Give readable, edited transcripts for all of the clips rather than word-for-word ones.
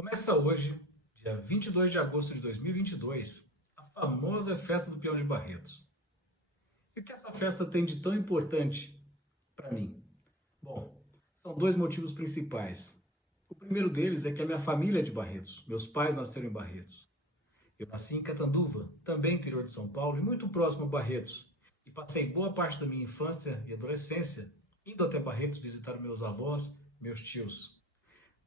Começa hoje, dia 22 de agosto de 2022, a famosa Festa do Peão de Barretos. E o que essa festa tem de tão importante para mim? Bom, são dois motivos principais. O primeiro deles é que a minha família é de Barretos, meus pais nasceram em Barretos. Eu nasci em Catanduva, também interior de São Paulo e muito próximo a Barretos, e passei boa parte da minha infância e adolescência indo até Barretos visitar meus avós, meus tios.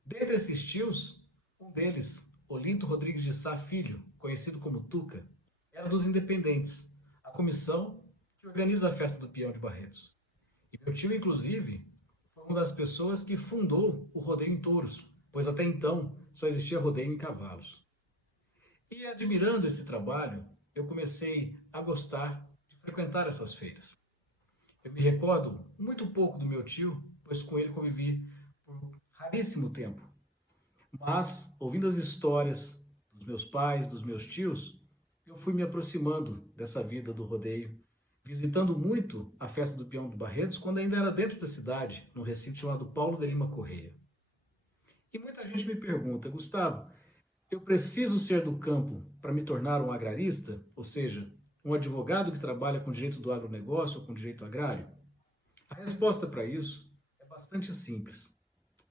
Dentre esses tios, um deles, Olinto Rodrigues de Sá Filho, conhecido como Tuca, era dos Independentes, a comissão que organiza a festa do Peão de Barretos. E meu tio, inclusive, foi uma das pessoas que fundou o rodeio em touros, pois até então só existia rodeio em cavalos. E admirando esse trabalho, eu comecei a gostar de frequentar essas feiras. Eu me recordo muito pouco do meu tio, pois com ele convivi por raríssimo tempo. Mas, ouvindo as histórias dos meus pais, dos meus tios, eu fui me aproximando dessa vida do rodeio, visitando muito a festa do Peão de Barretos quando ainda era dentro da cidade, num recinto chamado Paulo de Lima Correia. E muita gente me pergunta, Gustavo, eu preciso ser do campo para me tornar um agrarista? Ou seja, um advogado que trabalha com direito do agronegócio ou com direito agrário? A resposta para isso é bastante simples.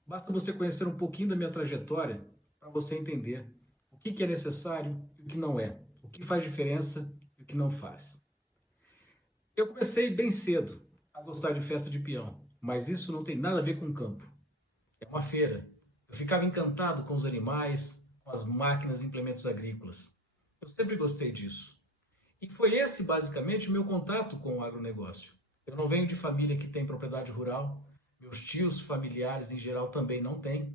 Basta você conhecer um pouquinho da minha trajetória para você entender o que é necessário e o que não é, o que faz diferença e o que não faz. Eu comecei bem cedo a gostar de festa de peão, mas isso não tem nada a ver com campo. É uma feira. Eu ficava encantado com os animais, com as máquinas e implementos agrícolas. Eu sempre gostei disso. E foi esse, basicamente, o meu contato com o agronegócio. Eu não venho de família que tem propriedade rural, meus tios familiares em geral também não têm.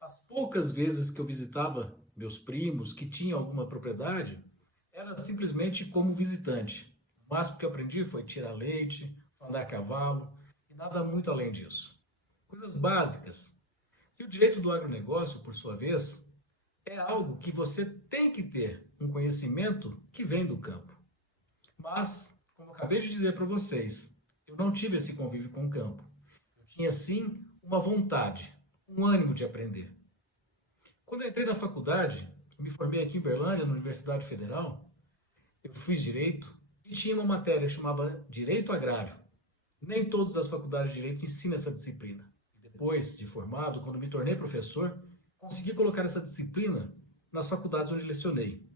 As poucas vezes que eu visitava meus primos que tinham alguma propriedade, era simplesmente como visitante. O máximo que eu aprendi foi tirar leite, andar a cavalo e nada muito além disso. Coisas básicas. E o direito do agronegócio, por sua vez, é algo que você tem que ter um conhecimento que vem do campo. Mas, como eu acabei de dizer para vocês, eu não tive esse convívio com o campo. Eu tinha, sim, uma vontade, um ânimo de aprender. Quando eu entrei na faculdade, eu me formei aqui em Berlândia, na Universidade Federal, eu fiz Direito e tinha uma matéria que chamava Direito Agrário. Nem todas as faculdades de Direito ensinam essa disciplina. E depois de formado, quando me tornei professor, consegui colocar essa disciplina nas faculdades onde lecionei.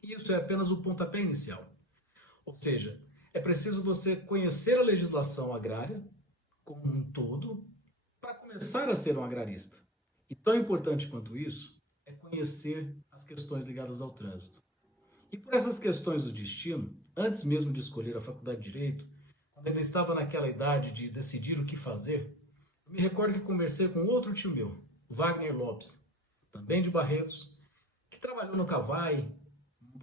E isso é apenas o pontapé inicial. Ou seja, é preciso você conhecer a legislação agrária como um todo para começar a ser um agrarista. E tão importante quanto isso é conhecer as questões ligadas ao trânsito. E por essas questões do destino, antes mesmo de escolher a faculdade de Direito, quando ainda estava naquela idade de decidir o que fazer, eu me recordo que conversei com outro tio meu, Wagner Lopes, também de Barretos, que trabalhou no Cavai,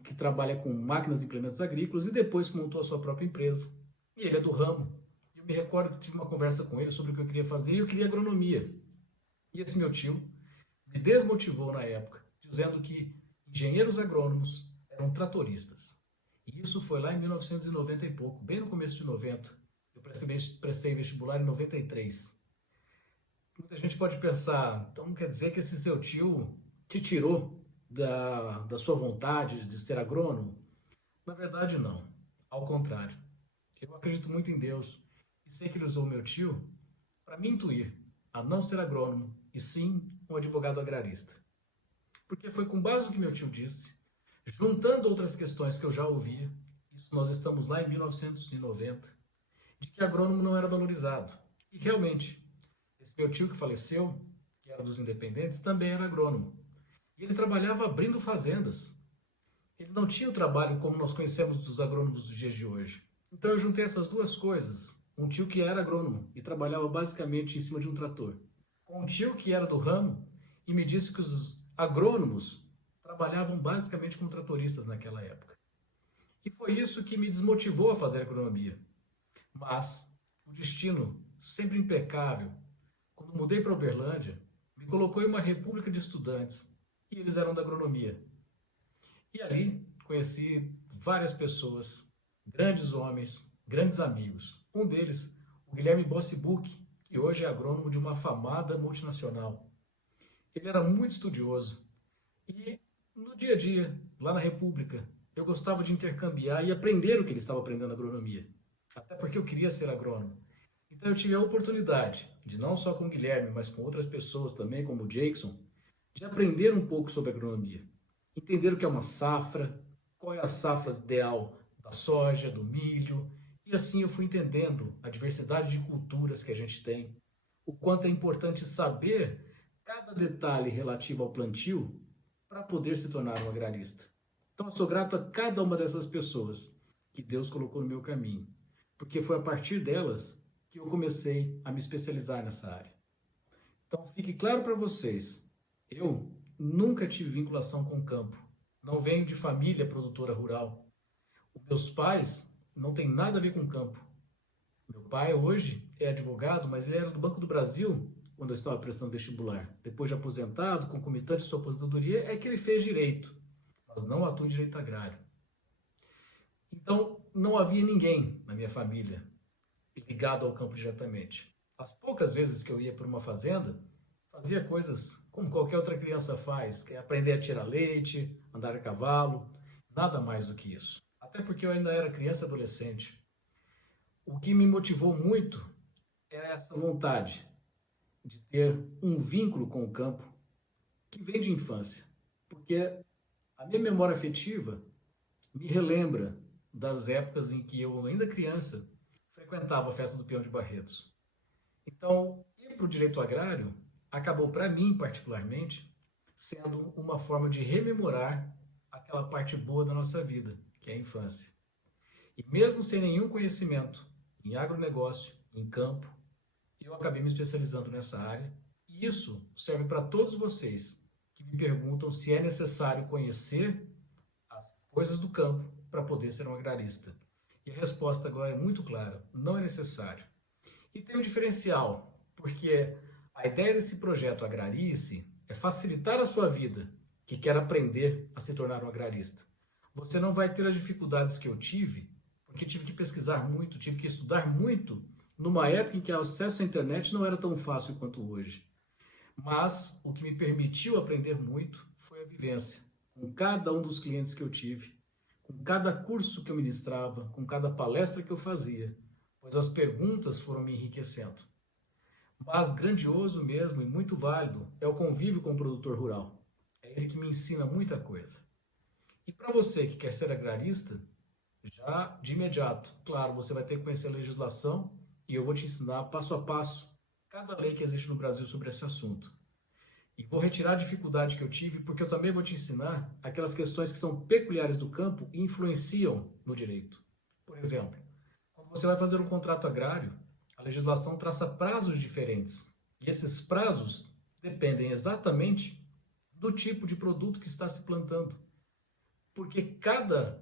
que trabalha com máquinas e implementos agrícolas e depois montou a sua própria empresa. E ele é do ramo. Eu me recordo que tive uma conversa com ele sobre o que eu queria fazer e eu queria agronomia. E esse meu tio me desmotivou na época, dizendo que engenheiros agrônomos eram tratoristas. E isso foi lá em 1990 e pouco, bem no começo de 90. Eu prestei vestibular em 93. Muita gente pode pensar, então quer dizer que esse seu tio te tirou da sua vontade de ser agrônomo? Na verdade, não. Ao contrário. Eu acredito muito em Deus e sei que ele usou meu tio para me intuir a não ser agrônomo e sim um advogado agrarista. Porque foi com base no que meu tio disse, juntando outras questões que eu já ouvia, isso nós estamos lá em 1990, de que agrônomo não era valorizado. E realmente, esse meu tio que faleceu, que era dos Independentes, também era agrônomo. E ele trabalhava abrindo fazendas. Ele não tinha o trabalho como nós conhecemos dos agrônomos dos dias de hoje. Então eu juntei essas duas coisas. Um tio que era agrônomo e trabalhava basicamente em cima de um trator. Com um tio que era do ramo e me disse que os agrônomos trabalhavam basicamente como tratoristas naquela época. E foi isso que me desmotivou a fazer agronomia. Mas o destino, sempre impecável, quando mudei para Uberlândia, me colocou em uma república de estudantes e eles eram da agronomia. E ali conheci várias pessoas, grandes homens, grandes amigos. Um deles, o Guilherme Bossibuc, que hoje é agrônomo de uma afamada multinacional. Ele era muito estudioso E no dia a dia, lá na República, eu gostava de intercambiar e aprender o que ele estava aprendendo na agronomia. Até porque eu queria ser agrônomo. Então eu tive a oportunidade de, não só com o Guilherme, mas com outras pessoas também, como o Jackson, de aprender um pouco sobre agronomia. Entender o que é uma safra, qual é a safra ideal da soja, do milho. E assim eu fui entendendo a diversidade de culturas que a gente tem, o quanto é importante saber cada detalhe relativo ao plantio para poder se tornar um agrarista. Então eu sou grato a cada uma dessas pessoas que Deus colocou no meu caminho, porque foi a partir delas que eu comecei a me especializar nessa área. Então fique claro para vocês, eu nunca tive vinculação com o campo. Não venho de família produtora rural. Os meus pais não têm nada a ver com o campo. Meu pai hoje é advogado, mas ele era do Banco do Brasil quando eu estava prestando vestibular. Depois de aposentado, concomitante de sua aposentadoria, é que ele fez direito, mas não atua em direito agrário. Então, não havia ninguém na minha família ligado ao campo diretamente. As poucas vezes que eu ia para uma fazenda, fazia coisas como qualquer outra criança faz, que é aprender a tirar leite, andar a cavalo, nada mais do que isso. Até porque eu ainda era criança e adolescente. O que me motivou muito era essa vontade de ter um vínculo com o campo que vem de infância. Porque a minha memória afetiva me relembra das épocas em que eu, ainda criança, frequentava a festa do Peão de Barretos. Então, ir para o direito agrário acabou, para mim particularmente, sendo uma forma de rememorar aquela parte boa da nossa vida, que é a infância. E mesmo sem nenhum conhecimento em agronegócio, em campo, eu acabei me especializando nessa área. E isso serve para todos vocês que me perguntam se é necessário conhecer as coisas do campo para poder ser um agrarista. E a resposta agora é muito clara: não é necessário. E tem um diferencial, porque a ideia desse projeto Agrarice é facilitar a sua vida, que quer aprender a se tornar um agrarista. Você não vai ter as dificuldades que eu tive, porque tive que pesquisar muito, tive que estudar muito, numa época em que o acesso à internet não era tão fácil quanto hoje. Mas o que me permitiu aprender muito foi a vivência, com cada um dos clientes que eu tive, com cada curso que eu ministrava, com cada palestra que eu fazia, pois as perguntas foram me enriquecendo. Mas grandioso mesmo e muito válido é o convívio com o produtor rural. É ele que me ensina muita coisa. E para você que quer ser agrarista, já de imediato, claro, você vai ter que conhecer a legislação e eu vou te ensinar passo a passo cada lei que existe no Brasil sobre esse assunto. E vou retirar a dificuldade que eu tive, porque eu também vou te ensinar aquelas questões que são peculiares do campo e influenciam no direito. Por exemplo, quando você vai fazer um contrato agrário, a legislação traça prazos diferentes. E esses prazos dependem exatamente do tipo de produto que está se plantando. Porque cada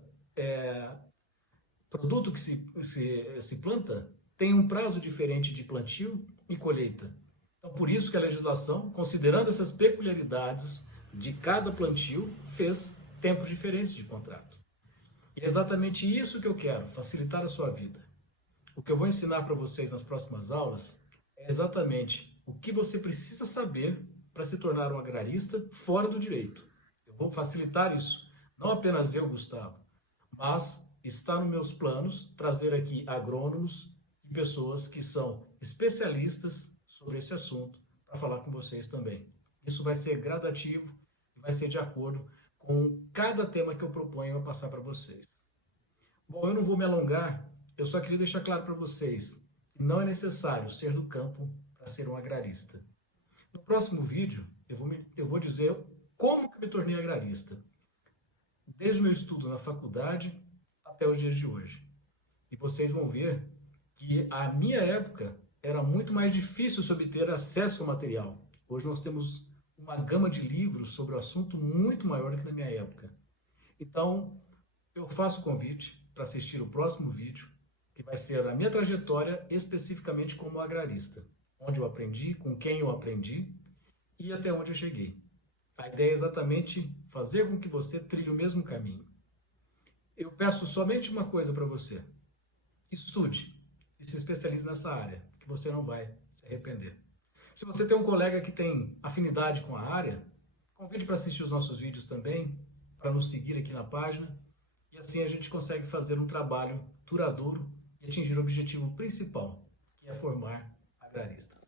produto que se planta tem um prazo diferente de plantio e colheita. Então, por isso que a legislação, considerando essas peculiaridades de cada plantio, fez tempos diferentes de contrato. E é exatamente isso que eu quero, facilitar a sua vida. O que eu vou ensinar para vocês nas próximas aulas é exatamente o que você precisa saber para se tornar um agrarista fora do direito. Eu vou facilitar isso, não apenas eu, Gustavo, mas está nos meus planos trazer aqui agrônomos e pessoas que são especialistas sobre esse assunto para falar com vocês também. Isso vai ser gradativo e vai ser de acordo com cada tema que eu proponho a passar para vocês. Bom, eu não vou me alongar, eu só queria deixar claro para vocês que não é necessário ser do campo para ser um agrarista. No próximo vídeo, eu vou dizer como que me tornei agrarista, desde o meu estudo na faculdade até os dias de hoje. E vocês vão ver que a minha época era muito mais difícil se obter acesso ao material. Hoje nós temos uma gama de livros sobre o assunto muito maior do que na minha época. Então, eu faço o convite para assistir o próximo vídeo, que vai ser a minha trajetória especificamente como agrarista, onde eu aprendi, com quem eu aprendi e até onde eu cheguei. A ideia é exatamente fazer com que você trilhe o mesmo caminho. Eu peço somente uma coisa para você: estude e se especialize nessa área, que você não vai se arrepender. Se você tem um colega que tem afinidade com a área, Convide para assistir os nossos vídeos também, para nos seguir aqui na página, e assim a gente consegue fazer um trabalho duradouro e atingir o objetivo principal, que é formar agraristas.